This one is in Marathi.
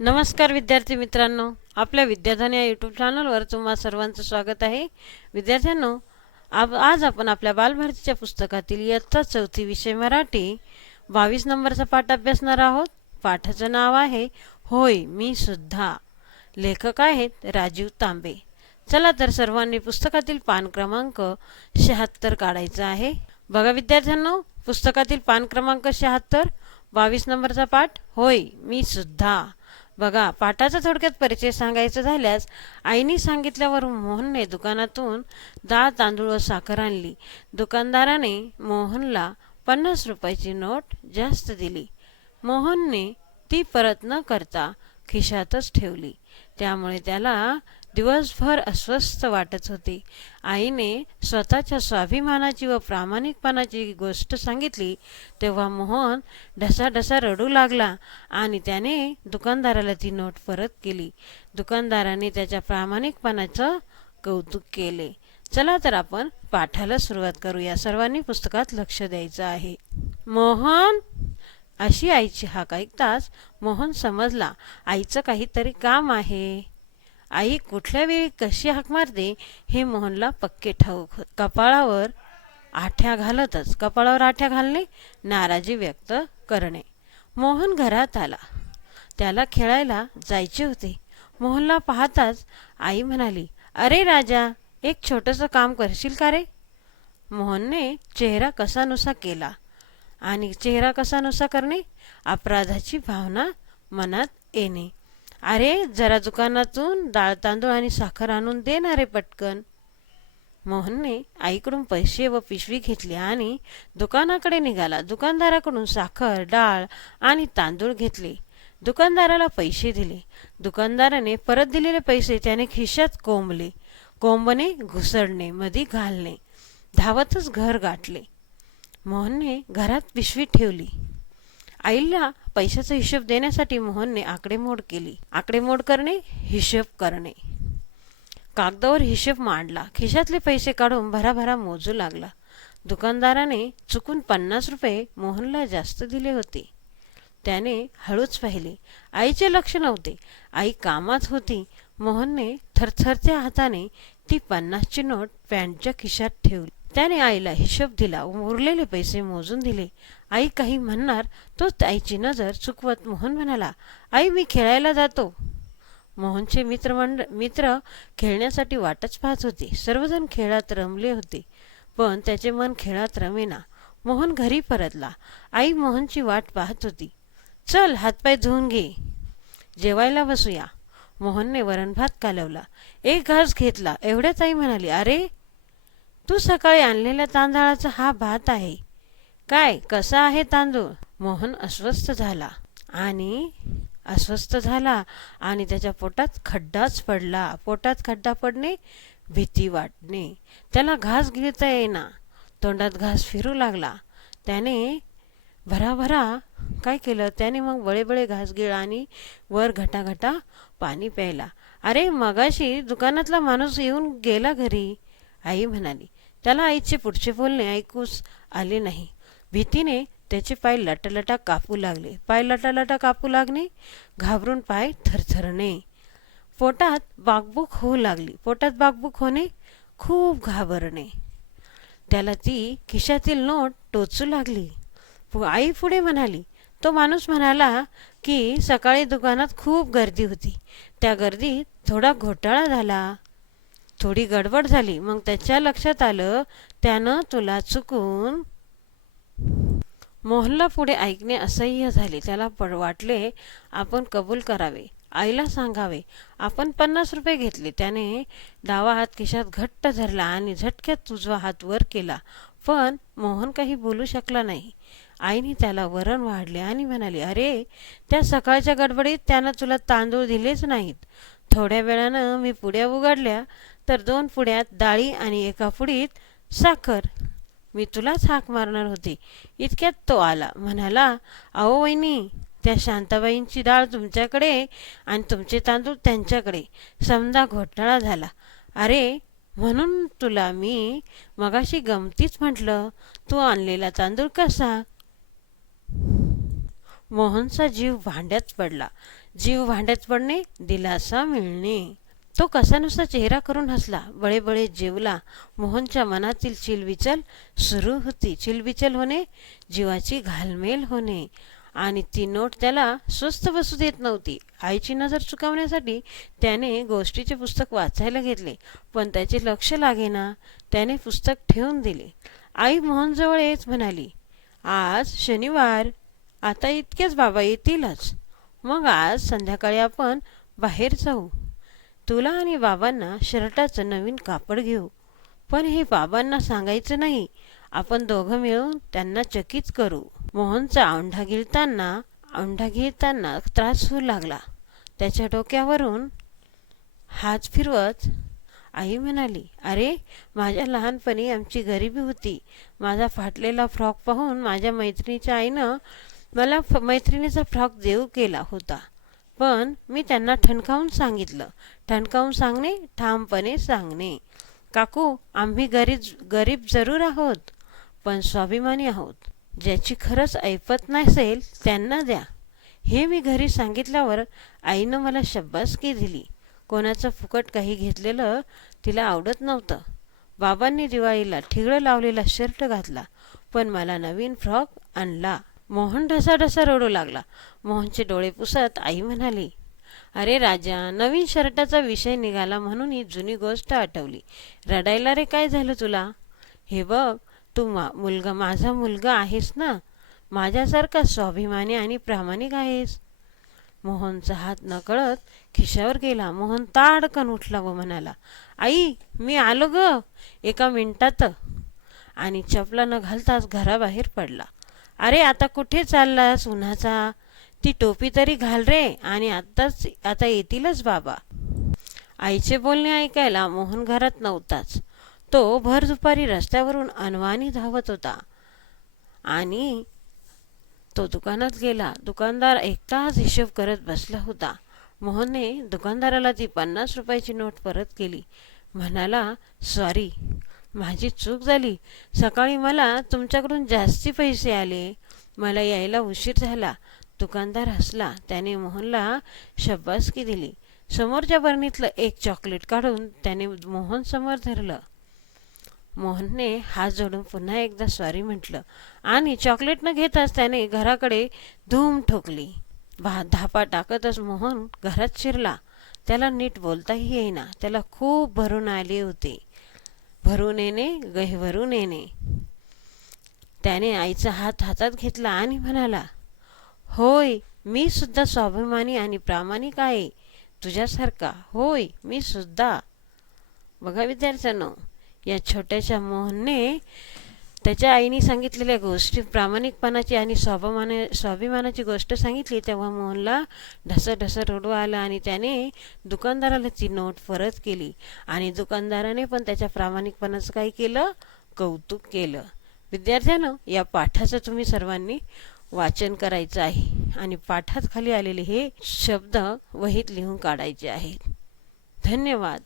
नमस्कार विद्यार्थी मित्रांनो. आपल्या विद्याधन या यूट्यूब चॅनलवर तुम्हा सर्वांचं स्वागत आहे. विद्यार्थ्यांनो आप आज आपण आपल्या बालभारतीच्या पुस्तकातील इयत्ता चौथी विषय मराठी बावीस नंबरचा पाठ अभ्यासणार आहोत. पाठाचं नाव आहे होय मी सुद्धा. लेखक आहेत राजीव तांबे. चला तर सर्वांनी पुस्तकातील पान क्रमांक शहात्तर काढायचा आहे. बघा विद्यार्थ्यांनो पुस्तकातील पान क्रमांक शहात्तर बावीस नंबरचा पाठ होय मी सुद्धा. बघा पाठाचा थोडक्यात परिचय सांगायचं झाल्यास आईने सांगितल्यावर मोहनने दुकानातून डाळ तांदूळ व साखर आणली. दुकानदाराने मोहनला पन्नास रुपयाची नोट जास्त दिली. मोहनने ती परत न करता खिशातच ठेवली. त्यामुळे त्याला दिवसभर अस्वस्थ वाटत होती. आईने स्वतःच्या स्वाभिमानाची व प्रामाणिकपणाची गोष्ट सांगितली तेव्हा मोहन ढसाढसा रडू लागला आणि त्याने दुकानदाराला ती नोट परत केली. दुकानदाराने त्याच्या प्रामाणिकपणाचं कौतुक केले. चला तर आपण पाठाला सुरुवात करूया सर्वांनी पुस्तकात लक्ष द्यायचं आहे. मोहन! अशी आईची हाक ऐकताच मोहन समजला आईचं काहीतरी काम आहे. आई कुठल्या वेळी कशी हाक मारते हे मोहनला पक्के ठाऊक होत. कपाळावर आठ्या घालतच. कपाळावर आठ्या घालणे नाराजी व्यक्त करणे. मोहन घरात आला. त्याला खेळायला जायचे होते. मोहनला पाहताच आई म्हणाली अरे राजा एक छोटंसं काम करशील का रे? मोहनने चेहरा कसानुसा केला आणि चेहरा कसानुसा करणे अपराधाची भावना मनात येणे. अरे जरा दुकानातून डाळ तांदूळ आणि साखर आणून दे ना रे पटकन. मोहनने आईकडून पैसे व पिशवी घेतली आणि दुकानाकडे निघाला. दुकानदाराकडून साखर डाळ आणि तांदूळ घेतले. दुकानदाराला पैसे दिले. दुकानदाराने परत दिलेले पैसे त्याने खिशात कोंबले. कोंबणे घुसडणे मधी घालणे. धावतच घर गाठले. मोहनने घरात पिशवी ठेवली. आईला पैशाचा हिशोब देण्यासाठी मोहनने आकडेमोड केली. आकडेमोड करणे हिशोब करणे. कागदावर हिशोब मांडला. खिशातले पैसे काढून भराभरा मोजू लागला. दुकानदाराने चुकून पन्नास रुपये मोहनला जास्त दिले होते. त्याने हळूच पाहिले. आईचे लक्ष नव्हते. आई कामात होती. मोहनने थरथरच्या हाताने ती पन्नासची नोट पॅन्टच्या खिशात ठेवली. त्याने आईला हिशोब दिला उरलेले पैसे मोजून दिले. आई काही म्हणणार तोच आईची नजर चुकवत मोहन म्हणाला आई मी खेळायला जातो. मोहनचे मित्रमंड मित्र खेळण्यासाठी वाटच पाहत होते. सर्वजण खेळात रमले होते पण त्याचे मन खेळात रमेना. मोहन घरी परतला. आई मोहनची वाट पाहत होती. चल हातपाय धुवून घे. जेवायला बसूया. मोहनने वरण भात कालवला. एक घास घेतला. एवढ्याच आई म्हणाली अरे तू सकाळी आणलेल्या तांदळाचा हा भात आहे. काय कसा आहे तांदूळ? मोहन अस्वस्थ झाला. आणि? अस्वस्थ झाला आणि त्याच्या पोटात खड्डाच पडला. पोटात खड्डा पडणे भीती वाटणे. त्याला घास गिळता येईना. तोंडात घास फिरू लागला. त्याने भराभरा काय केलं? त्याने मग बळेबळे घास गिळा आणि वर घटाघटा पाणी प्यायला. अरे मगाशी दुकानातला माणूस येऊन गेला घरी. आई म्हणाली त्याला आईचे पुढचे बोलणे ऐकूच आले नाही. भीतीने त्याचे पाय लटालटा कापू लागले. पाय लटालटा कापू लागणे? घाबरून पाय थरथरणे. पोटात बागबुक होऊ लागली. पोटात बागबुक होणे? खूप घाबरणे. त्याला ती खिशातील नोट टोचू लागली. आई पुढे म्हणाली तो माणूस म्हणाला की सकाळी दुकानात खूप गर्दी होती. त्या गर्दीत थोडा घोटाळा झाला. थोडी गडबड झाली. मग त्याच्या लक्षात आलं त्यानं तुला चुकून मोहनला पुढे ऐकणे असह्य झाले. त्याला पड वाटले आपण कबूल करावे. आईला सांगावे आपण पन्नास रुपये घेतले. त्याने डावा हात खिशात घट्ट धरला आणि झटक्यात उजवा हात वर केला. पण मोहन काही बोलू शकला नाही. आईने त्याला वरण वाढले आणि म्हणाले अरे त्या सकाळच्या गडबडीत त्यानं तुला तांदूळ दिलेच नाहीत. थोड्या वेळानं मी पुड्या उघडल्या तर दोन पुड्यात डाळी आणि एका पुडीत साखर. मी तुलाच हाक मारणार होती. इतक्यात तो आला. म्हणाला अहो वहिनी त्या शांताबाईंची डाळ तुमच्याकडे आणि तुमचे तांदूळ त्यांच्याकडे. समजा घोटाळा झाला. अरे म्हणून तुला मी मगाशी गमतीच म्हटलं. तू आणलेला तांदूळ कसा? मोहनचा जीव भांड्यात पडला. जीव भांड्यात पडणे दिलासा मिळणे. तो कसा नुसता चेहरा करून हसला बळे बळे जेवला. मोहनच्या मनातील चिलबिचल सुरू होती. चिलबिचल होणे जीवाची घालमेल होणे. आणि ती नोट त्याला स्वस्त बसू देत नव्हती. आईची नजर चुकवण्यासाठी त्याने गोष्टीचे पुस्तक वाचायला घेतले पण त्याचे लक्ष लागेना. त्याने पुस्तक ठेवून दिले. आई मोहनजवळ येत म्हणाली आज शनिवार. आता इतकेच बाबा येतीलच. मग आज संध्याकाळी आपण बाहेर जाऊ. तुला आणि बाबांना शर्टाचं नवीन कापड घेऊ. पण हे बाबांना सांगायचं नाही. आपण दोघं मिळून त्यांना चकित करू. मोहनचा औंढा गिळताना औंढा गिळताना त्रास होऊ लागला. त्याच्या डोक्यावरून हात फिरवत आई म्हणाली अरे माझ्या लहानपणी आमची गरिबी होती. माझा फाटलेला फ्रॉक पाहून माझ्या मैत्रिणीच्या आईनं मला फ मैत्रिणीचा फ्रॉक देऊ केला होता. पण मी त्यांना ठणकावून सांगितलं. ठणकावून सांगणे ठामपणे सांगणे. काकू आम्ही गरीब गरीब जरूर आहोत पण स्वाभिमानी आहोत. ज्याची खरंच ऐपत नसेल त्यांना द्या. हे मी घरी सांगितल्यावर आईनं मला शब्बासकी दिली. कोणाचं फुकट काही घेतलेलं तिला आवडत नव्हतं. बाबांनी दिवाळीला ठिगळं लावलेला शर्ट घातला पण मला नवीन फ्रॉक आणला. मोहन ढसाढसा रडू लागला. मोहनचे डोळे पुसत आई म्हणाली अरे राजा नवीन शर्टाचा विषय निघाला म्हणून ही जुनी गोष्ट आठवली. रडायला रे काय झालं तुला? हे बघ तू मा मुलगा माझा मुलगा आहेस ना? माझ्यासारखा स्वाभिमानी आणि प्रामाणिक आहेस. मोहनचा हात नकळत खिशावर गेला. मोहन ताडकन उठला व म्हणाला आई मी आलो ग एका मिनिटात. आणि चपला न घालताच घराबाहेर पडला. अरे आता कुठे चाललास उन्हाचा? ती टोपी तरी घाल रे. आणि आत्ताच आता येतीलच बाबा. आईचे बोलणे ऐकायला मोहन घरात नव्हताच. तो भर दुपारी रस्त्यावरून अनवाणी धावत होता. आणि तो दुकानात गेला. दुकानदार एकटाच हिशोब करत बसला होता. मोहनने दुकानदाराला ती पन्नास रुपयाची नोट परत केली. म्हणाला सॉरी. माझी चूक झाली. सकाळी मला तुमच्याकडून जास्ती पैसे आले. मला यायला उशीर झाला. दुकानदार हसला. त्याने मोहनला शब्बासकी दिली. समोरच्या बरणीतलं एक चॉकलेट काढून त्याने मोहन समोर धरलं. मोहनने हात जोडून पुन्हा एकदा स्वारी म्हटलं. आणि चॉकलेट न घेताच त्याने घराकडे धूम ठोकली. भा धापा टाकतच मोहन घरात शिरला. त्याला नीट बोलताही येईना. त्याला खूप भरून आले होते. भरून येणे गहिवरून येणे त्याने आईचा हात हातात घेतला आणि म्हणाला होय मी सुद्धा स्वाभिमानी आणि प्रामाणिक आहे. तुझ्यासारखा होय मी सुद्धा. बघा विद्यार्थ्यांनो या छोट्याशा मोहनने त्याच्या आईने सांगितलेल्या गोष्टी प्रामाणिकपणाची आणि स्वाभिमाना स्वाभिमानाची गोष्ट सांगितली तेव्हा मोहनला ढसं ढसं रडू आलं आणि त्याने दुकानदाराला ती नोट परत केली आणि दुकानदाराने पण त्याच्या प्रामाणिकपणाचं काय केलं कौतुक केलं. विद्यार्थ्यानं या पाठाचं तुम्ही सर्वांनी वाचन करायचं आहे आणि पाठात खाली आलेले हे शब्द वहीत लिहून काढायचे आहेत. धन्यवाद.